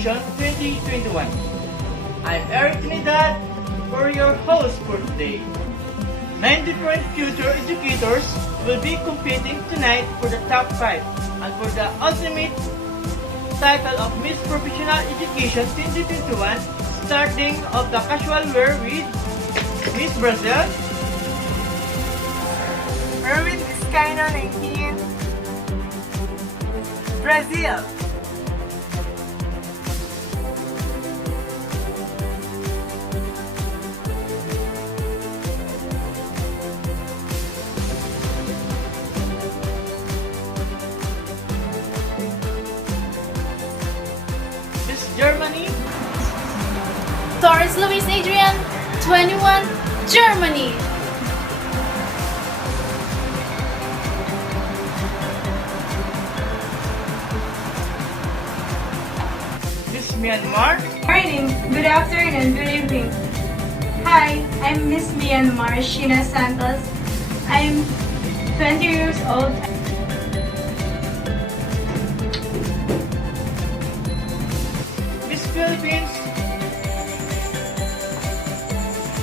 Education 2021. I'm Eric Trinidad, for your host for today. 9 different future educators will be competing tonight for the top 5 and for the ultimate title of Miss Professional Education 2021, starting of the casual wear with Miss Brazil, Erwin Vizcaino 19, Brazil. Miss Germany, Torres Luis Adrian, 21, Germany. Miss Myanmar, Morning, good afternoon, good evening. Hi, I'm Miss Myanmar, Sheena Santos. I'm 20 years old. Miss Philippines,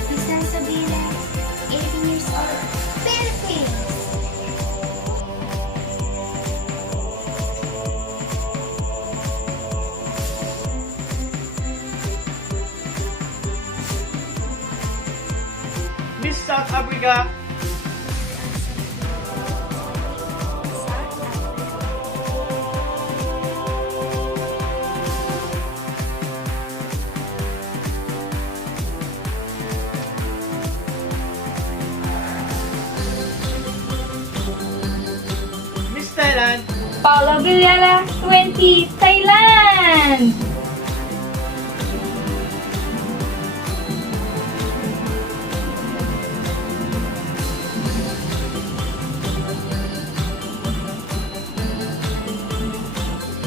Lisan Sabina, 18 years old, Philippines. Miss South Africa, Miss Thailand, Paula Villela, 20, Thailand.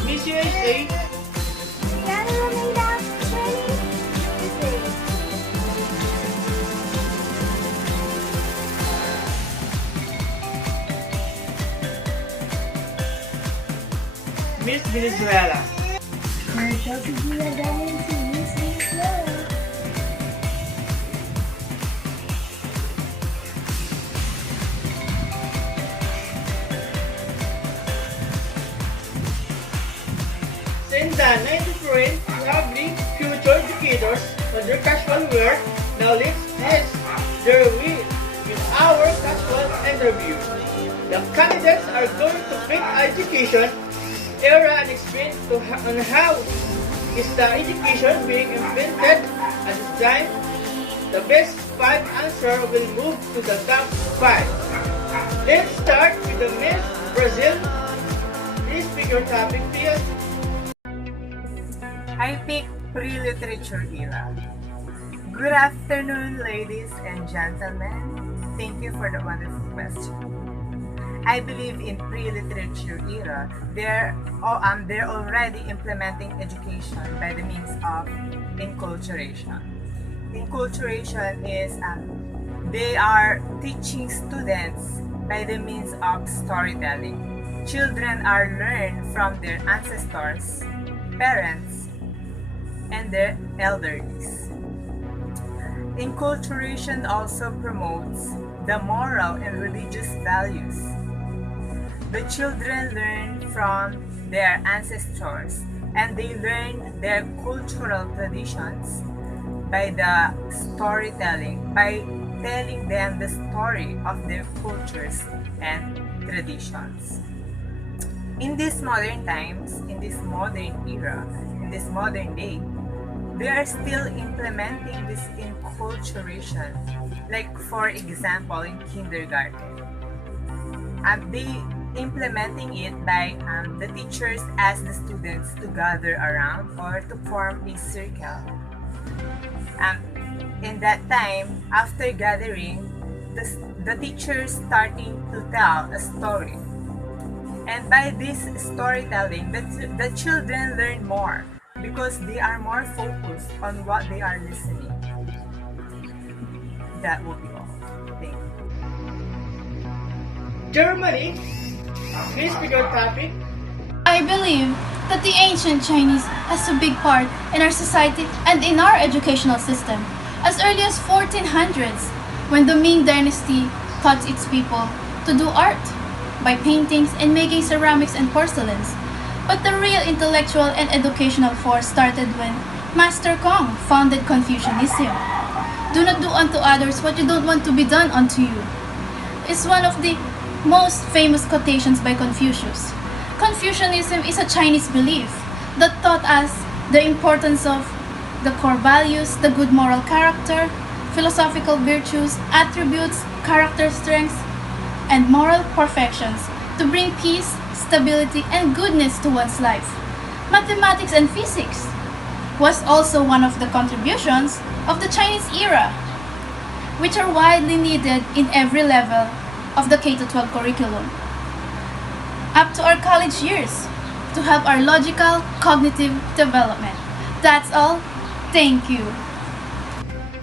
Miss USA, Yana Romenda, 20, USA. Miss Venezuela, Marshall Puglia Daniel to Miss Venezuela. send the 9 different lovely future educators on their casual wear. Now let's test their will in our casual interview. The candidates are going to pick education era and explain on how is the education being implemented at this time. The best 5 answer will move to the top 5. Let's start with the Miss Brazil. Please pick your topic, please. I pick pre-literature era. Good afternoon, ladies and gentlemen. Thank you for the wonderful question. I believe in pre-literature era, they're already implementing education by the means of enculturation. Enculturation is they are teaching students by the means of storytelling. Children are learned from their ancestors, parents, and their elderlies. Enculturation also promotes the moral and religious values. The children learn from their ancestors and they learn their cultural traditions by the storytelling, by telling them the story of their cultures and traditions. In these modern times, in this modern era, in this modern day, they are still implementing this enculturation. Like for example, in kindergarten, they implementing it by the teachers ask the students to gather around or to form a circle. In that time, after gathering, the teachers starting to tell a story. And by this storytelling, the children learn more because they are more focused on what they are listening. That will be all. Thank you. Germany, please pick your topic. I I believe that the ancient Chinese has a big part in our society and in our educational system. As early as 1400s, when the Ming Dynasty taught its people to do art by paintings and making ceramics and porcelains. But the real intellectual and educational force started when Master Kong founded Confucianism. Do not do unto others what you don't want to be done unto you. It's one of the most famous quotations by Confucius. Confucianism is a Chinese belief that taught us the importance of the core values, the good moral character, philosophical virtues, attributes, character strengths, and moral perfections to bring peace, stability, and goodness to one's life. Mathematics and physics was also one of the contributions of the Chinese era, which are widely needed in every level of the K-12 curriculum, up to our college years, to help our logical, cognitive development. That's all. Thank you.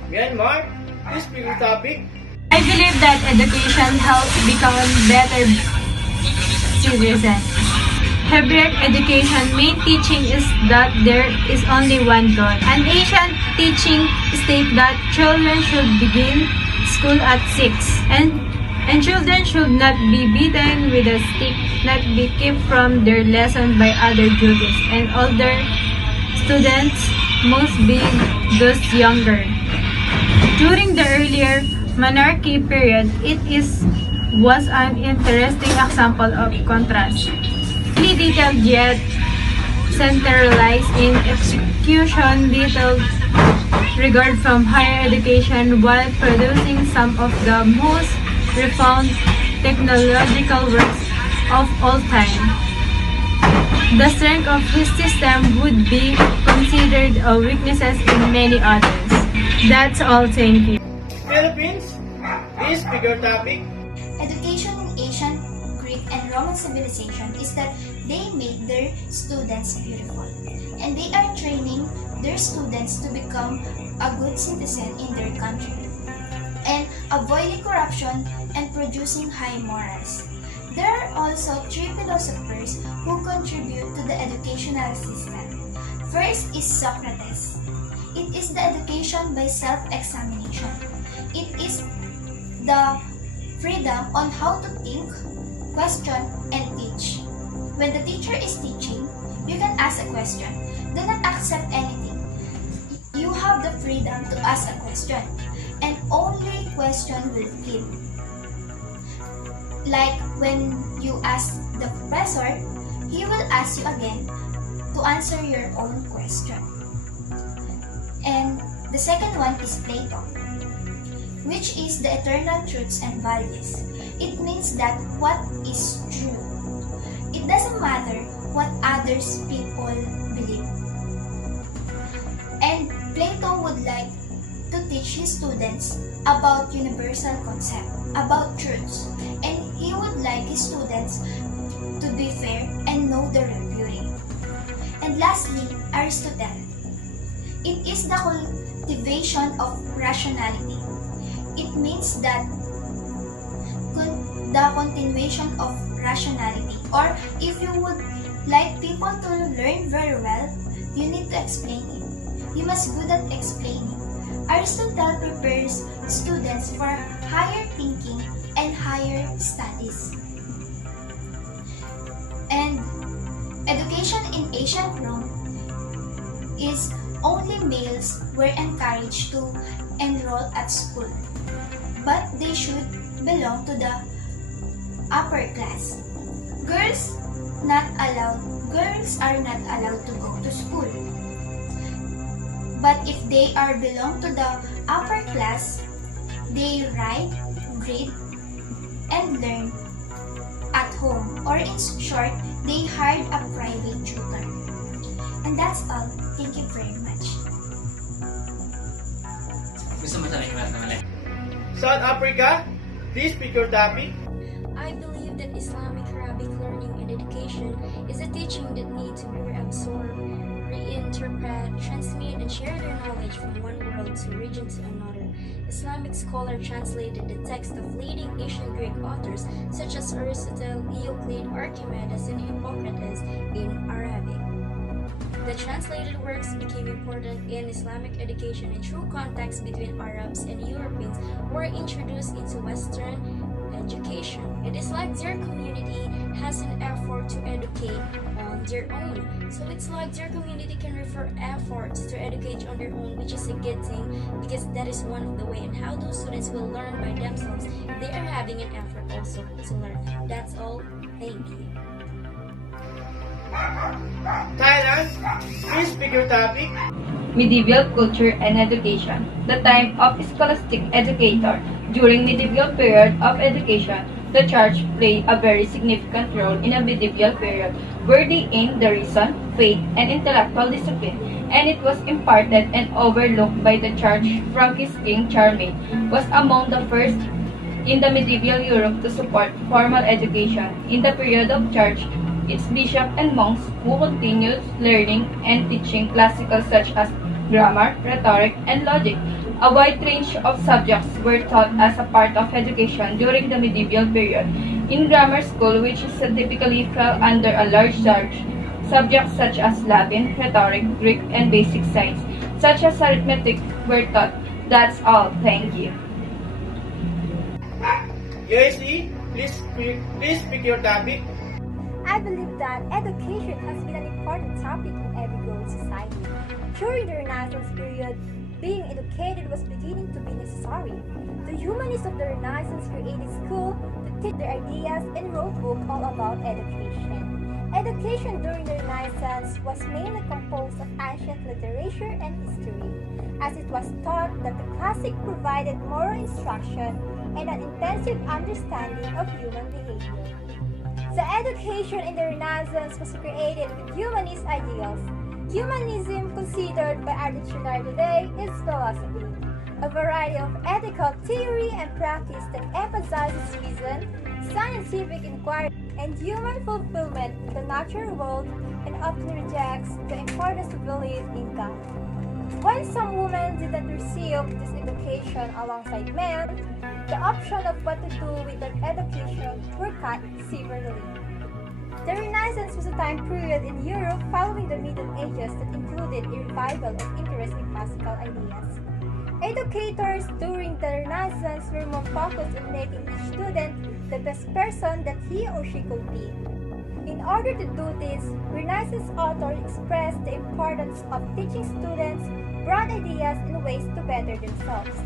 Myanmar, this bigger topic. I believe that education helps become better citizens. Hebraic education main teaching is that there is only one God. An ancient teaching states that children should begin school at 6 and children should not be beaten with a stick, not be kept from their lesson by other duties, and older students must be those younger. During the earlier monarchy period, was an interesting example of contrast. Really detailed yet centralized in execution, little regard from higher education while producing some of the most refined technological works of all time. The strength of his system would be considered a weakness in many others. That's all, thank you. Philippines, this bigger topic. Education in ancient Greek and Roman civilization is that they make their students beautiful, and they are training their students to become a good citizen in their country, and avoiding corruption and producing high morals. There are also three philosophers who contribute to the educational system. First is Socrates. It is the education by self-examination. It is the freedom on how to think, question, and teach. When the teacher is teaching, you can ask a question. Do not accept anything. You have the freedom to ask a question, and only question will fit. Like when you ask the professor, he will ask you again to answer your own question. And the second one is Plato, which is the eternal truths and values. It means that what is true. It doesn't matter what others people believe. And Plato would like to teach his students about universal concept, about truths, and he would like his students to be fair and know their beauty. And lastly, Aristotle. It is the cultivation of rationality. It means that the continuation of rationality, or if you would like people to learn very well, you need to explain it. You must good at explaining. Aristotle prepares students for higher thinking and higher studies. And education in ancient Rome is only males were encouraged to enroll at school, but they should belong to the upper class. Girls are not allowed to go to school. But if they are belong to the upper class, they write, read, and learn at home, or in short, they hired a private tutor. And that's all. Thank you very much. South Africa, this bigger topic. I believe that Islamic Arabic learning and education is a teaching that needs to be reabsorbed, reinterpret, transmit, and share their knowledge from one world to region to another. Islamic scholar translated the text of leading ancient Greek authors such as Aristotle, Euclid, Archimedes, and Hippocrates in Arabic. The translated works became important in Islamic education, and through contacts between Arabs and Europeans were introduced into Western education. It is like their community has an effort to educate on their own. So it's like their community can refer efforts to educate on their own, which is a good thing because that is one of the way and how those students will learn by themselves. They are having an effort also to learn. That's all. Thank you. Thailand, please pick your topic. Medieval culture and education. The time of scholastic educator. During medieval period of education, the church played a very significant role in a medieval period where they aimed the reason, faith, and intellectual discipline, and it was imparted and overlooked by the church. Frankish King Charlemagne was among the first in the medieval Europe to support formal education. In the period of church, its bishops and monks who continued learning and teaching classical such as grammar, rhetoric, and logic. A wide range of subjects were taught as a part of education during the medieval period. In grammar school, which typically fell under a large church, subjects such as Latin, rhetoric, Greek, and basic science, such as arithmetic, were taught. That's all. Thank you. USE, please pick your topic. I believe that education has been an important topic in every growing society. During the Renaissance period, being educated was beginning to be necessary. The humanists of the Renaissance created schools to teach their ideas and wrote books all about education. Education during the Renaissance was mainly composed of ancient literature and history, as it was thought that the classic provided moral instruction and an intensive understanding of human behavior. The education in the Renaissance was created with humanist ideals. Humanism, considered by our dictionary today, is philosophy, a variety of ethical theory and practice that emphasizes reason, scientific inquiry, and human fulfillment in the natural world, and often rejects the importance of belief in God. When some women did not receive this education alongside men, the option of what to do with that education were cut severely. The Renaissance was a time period in Europe following the Middle Ages that included a revival of interest in classical ideas. Educators during the Renaissance were more focused on making each student the best person that he or she could be. In order to do this, Renaissance authors expressed the importance of teaching students broad ideas and ways to better themselves,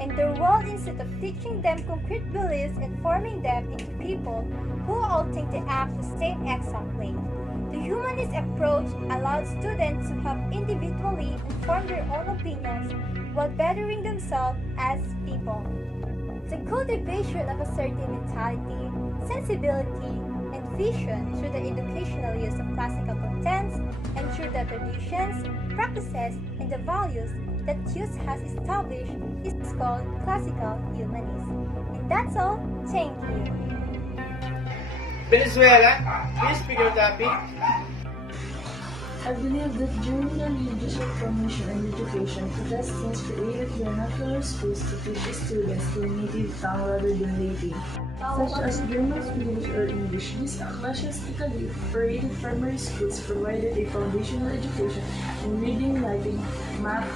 and their role instead of teaching them concrete beliefs and forming them into people who all think they act the same exact way. The humanist approach allowed students to help individually and form their own opinions while bettering themselves as people. The cultivation of a certain mentality, sensibility, and vision through the educational use of classical contents and through the traditions, practices, and the values that youth has established is called classical humanism. And that's all. Thank you. Venezuela, please pick your topic. I believe that during the religious reformation and education, Protestants created vernacular schools to teach students their native tongue rather than Latin, such as German, Swedish, or English. These ecclesiastically operated primary schools provided a foundational education in reading, writing, math,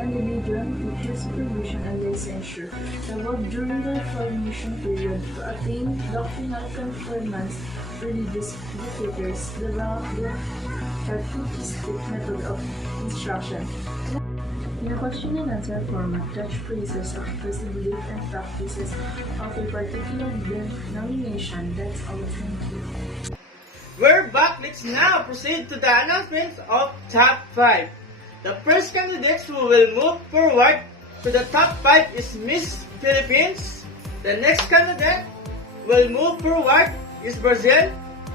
and religion with his supervision and licensure. Evolved during the Reformation period to attain doctrinal conformance. Religious educators developed the catechistic method of instruction. In a question and answer format, judge praises of the belief and practices of a particular denomination. That's all. Thank you. We're back. Let's now proceed to the announcements of Top 5. The first candidates who will move forward to the Top 5 is Miss Philippines. The next candidate will move forward is Brazil.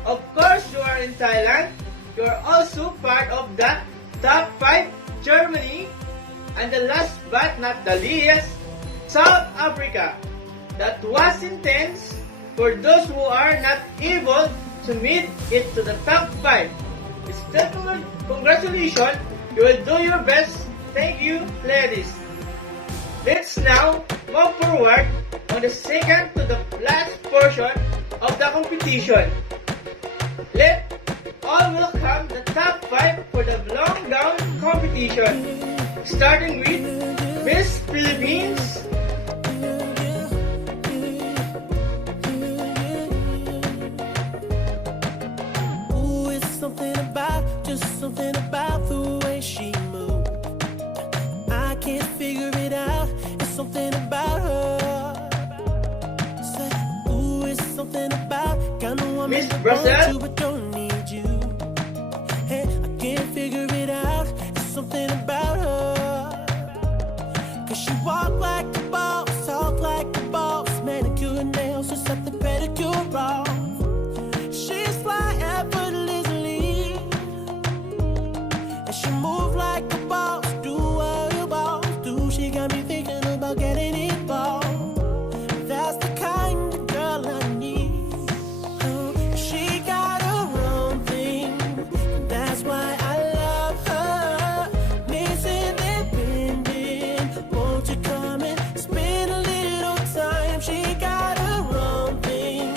Of course, you are in Thailand. You are also part of the Top 5, Germany. And the last but not the least, South Africa. That was intense for those who are not able to meet it to the Top 5. Still, congratulations. You will do your best. Thank you, ladies. Let's now move forward on the second to the last portion of the competition. Let all welcome the top 5 for the long gown competition, starting with Miss Philippines. Ooh, it's something about the way she moves. I can't figure it out. It's something about her. Say, ooh, it's something about kind of woman Miss that Brazil. wants you but don't need you. Hey, I can't figure it out. It's something about her. 'Cause she walk like a boss, talk like a boss, manicure and nails or something pedicure off. She's fly effortlessly, and she move like a boss, do what a boss do. She got me thinking about getting involved. That's the kind of girl I need. She got her own thing, that's why I love her. Miss Independent, won't you come and spend a little time? She got her own thing,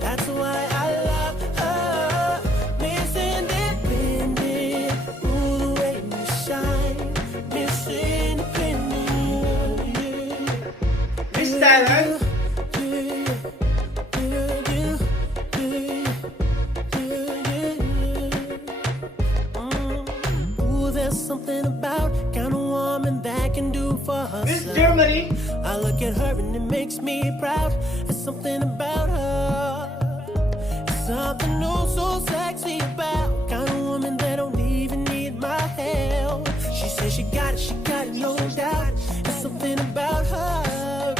that's why I love her. Miss Independent, ooh, the way you shine. Miss Independent, Miss Thailand. Ooh, there's something about kind of woman that can do for Miss herself. Germany. I look at her and it makes me proud. There's something about her. Something oh so sexy about kind of woman that don't even need my help. She says she got it, no doubt. There's something about her.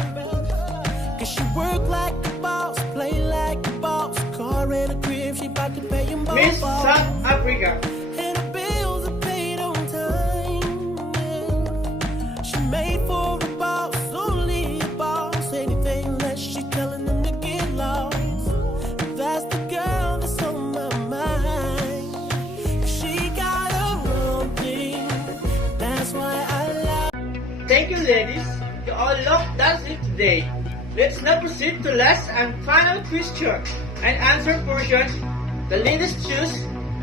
'Cause she work like a boss, play like a boss. Car and a crib, she bout to pay them both. Miss South Africa. And her bills are paid on time. She made for a boss, only a boss. Anything less, she telling them to get lost. That's the girl that's on my mind. She got her own thing, that's why I love. Thank you, ladies. You all looked dancing today. Let's now proceed to last and final question and answer portion. The ladies choose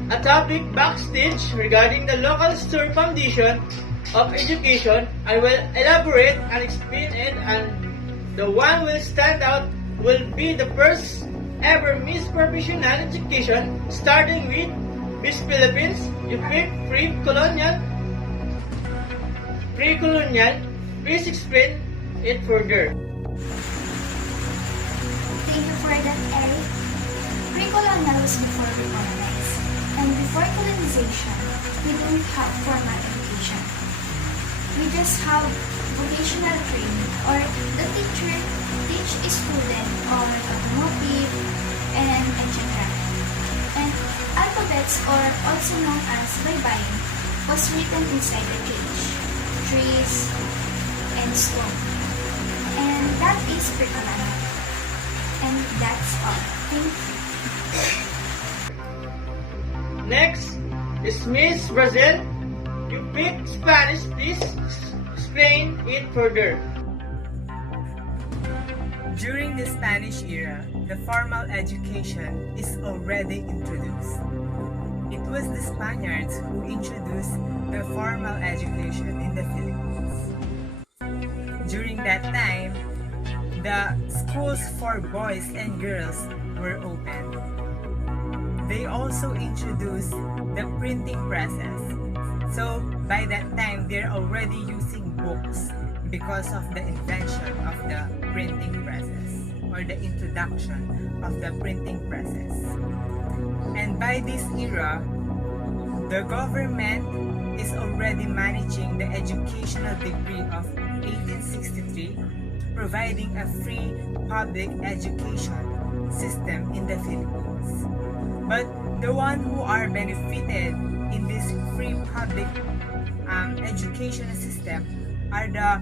a topic backstage regarding the local store foundation of education. I will elaborate and explain it, and the one will stand out will be the first ever Miss Professional Education, starting with Miss Philippines. You pick pre-colonial. Please explain it further. Thank you for that, Eric. Pre-colonial was before we colonized. And before colonization, we don't have formal education. We just have vocational training, or the teacher teach a student on automotive and etc. And alphabets, or also known as bye-bye, was written inside the cage, trees, and stone. And that is pre-colonial. And that's all. Thank you. Next is Miss Brazil. You pick Spanish. Please explain it further. During the Spanish era, the formal education is already introduced. It was the Spaniards who introduced the formal education in the Philippines. During that time, the schools for boys and girls were open. They also introduced the printing presses. So by that time, they're already using books because of the invention of the printing presses, or the introduction of the printing presses. And by this era, the government is already managing the educational degree of 1863, providing a free public education system in the Philippines. But the one who are benefited in this free public educational system are the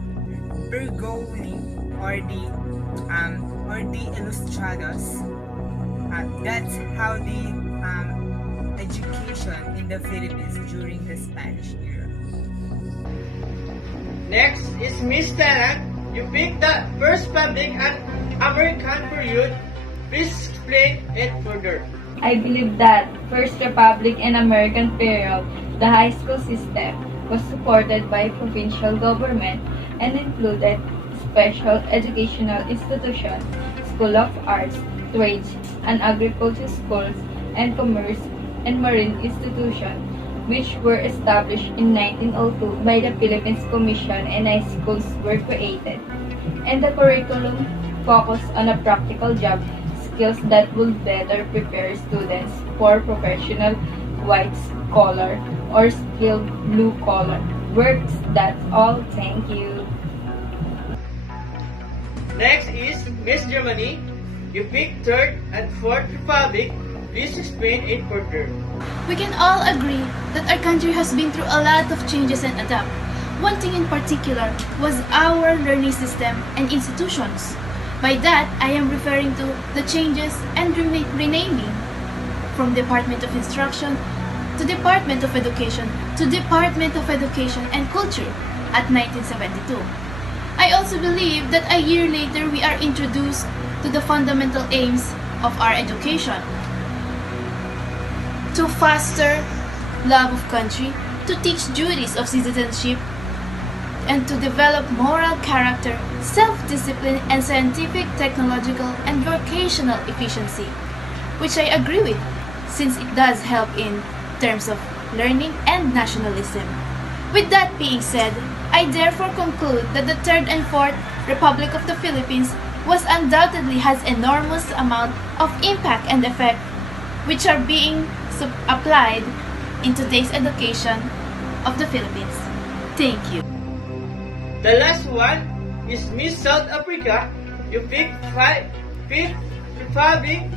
Burgoni, or the Ilustrados. That's how the education in the Philippines during the Spanish era. Next is Miss Tennant. You picked the first public and American period. Please explain it further. I believe that First Republic and American period, the high school system was supported by provincial government and included special educational institutions, School of Arts, Trades, and Agriculture schools, and commerce and marine institutions, which were established in 1902 by the Philippines Commission, and high schools were created. And the curriculum focused on a practical job skills that will better prepare students for professional white-collar or skilled blue-collar works. That's all. Thank you. Next is Miss Germany. You picked Third and Fourth Republic. Please explain it further. We can all agree that our country has been through a lot of changes and adapt. One thing in particular was our learning system and institutions. By that, I am referring to the changes and renaming from Department of Instruction to Department of Education to Department of Education and Culture at 1972. I also believe that a year later we are introduced to the fundamental aims of our education. To foster love of country, to teach duties of citizenship, and to develop moral character, self-discipline, and scientific, technological, and vocational efficiency, which I agree with, since it does help in terms of learning and nationalism. With that being said, I therefore conclude that the Third and Fourth Republic of the Philippines was undoubtedly has enormous amount of impact and effect, which are being applied in today's education of the Philippines. Thank you. The last one is Miss South Africa. You picked Fifth Republic.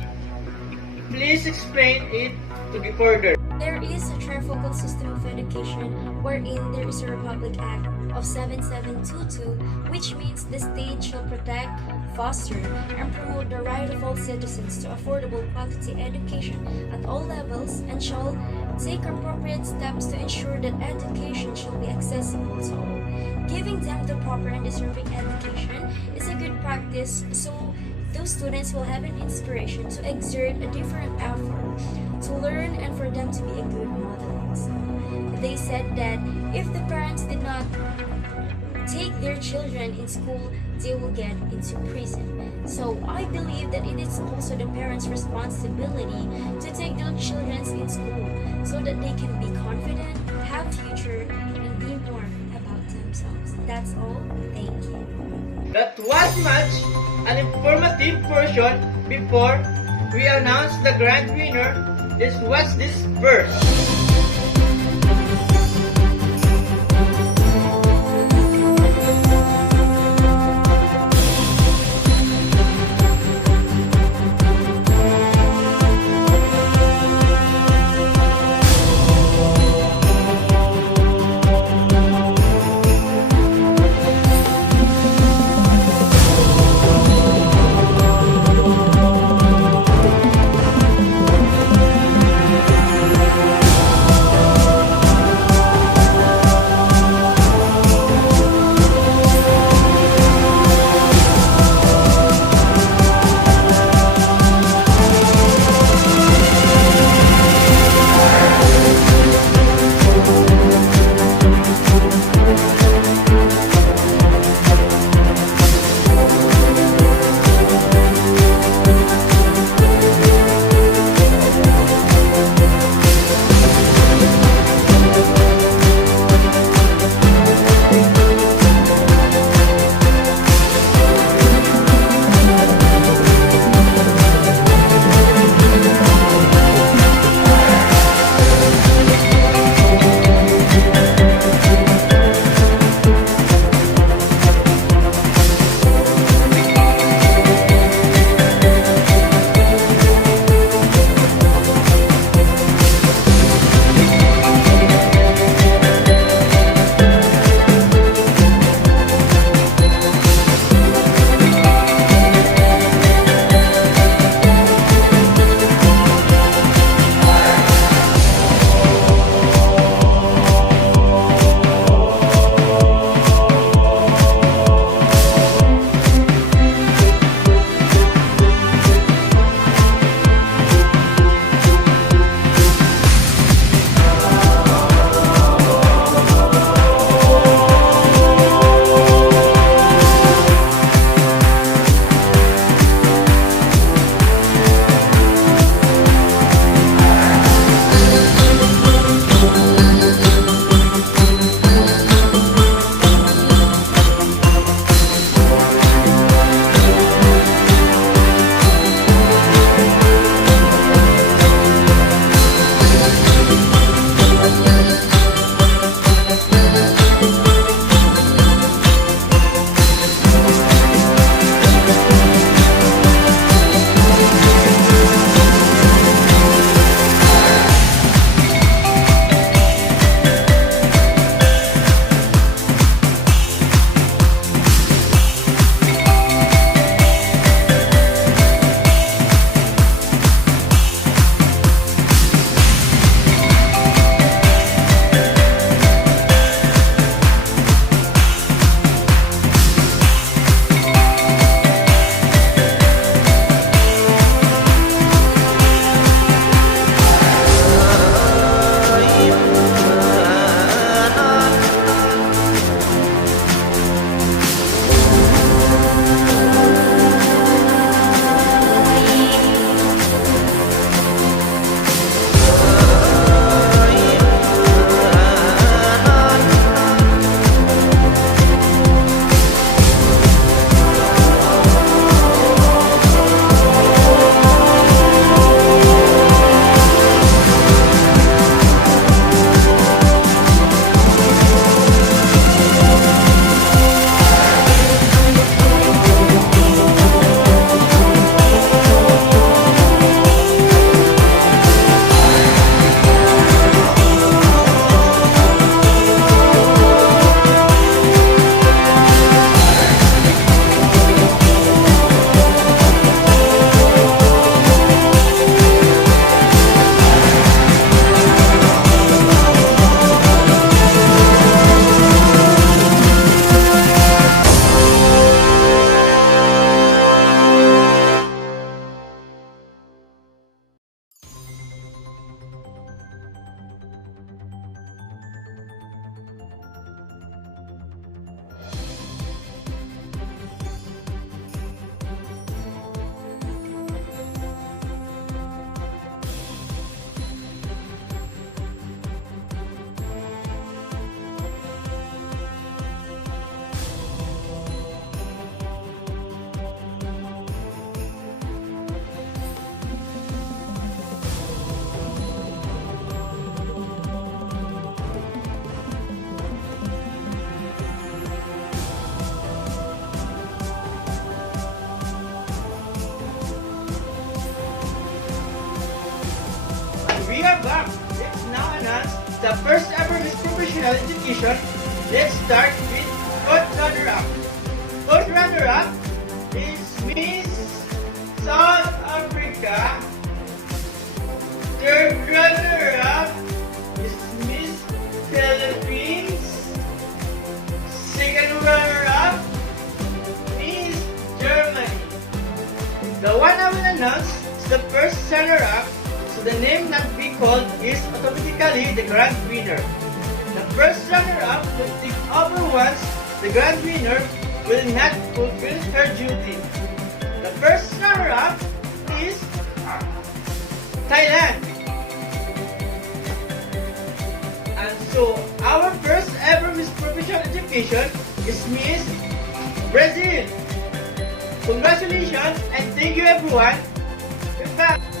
Please explain it to be further. There is a trifocal system of education wherein there is a Republic Act of 7722, which means the state shall protect, foster, and promote the right of all citizens to affordable quality education at all levels, and shall take appropriate steps to ensure that education shall be accessible to all. Giving them the proper and deserving education is a good practice, so those students will have an inspiration to exert a different effort to learn and for them to be a good model also. They said that if the parents did not take their children in school, they will get into prison. So I believe that it is also the parents' responsibility to take their children in school so that they can be confident, have future, and be more about themselves. That's all. Thank you. That was much an informative portion. Before we announce the grand winner, let's watch this verse. the first ever Miss Professional Education, let's start with fourth runner-up. Fourth runner-up is Miss South Africa. Third runner-up is Miss Philippines. Second runner-up, Miss Germany. The one I will announce is the first runner-up, so the name not be called is automatically the grand winner. The first runner-up will take over once the grand winner will not fulfill her duty. The first runner-up is Thailand. And so, our first ever Miss Professional Education is Miss Brazil. Congratulations and thank you everyone. Goodbye.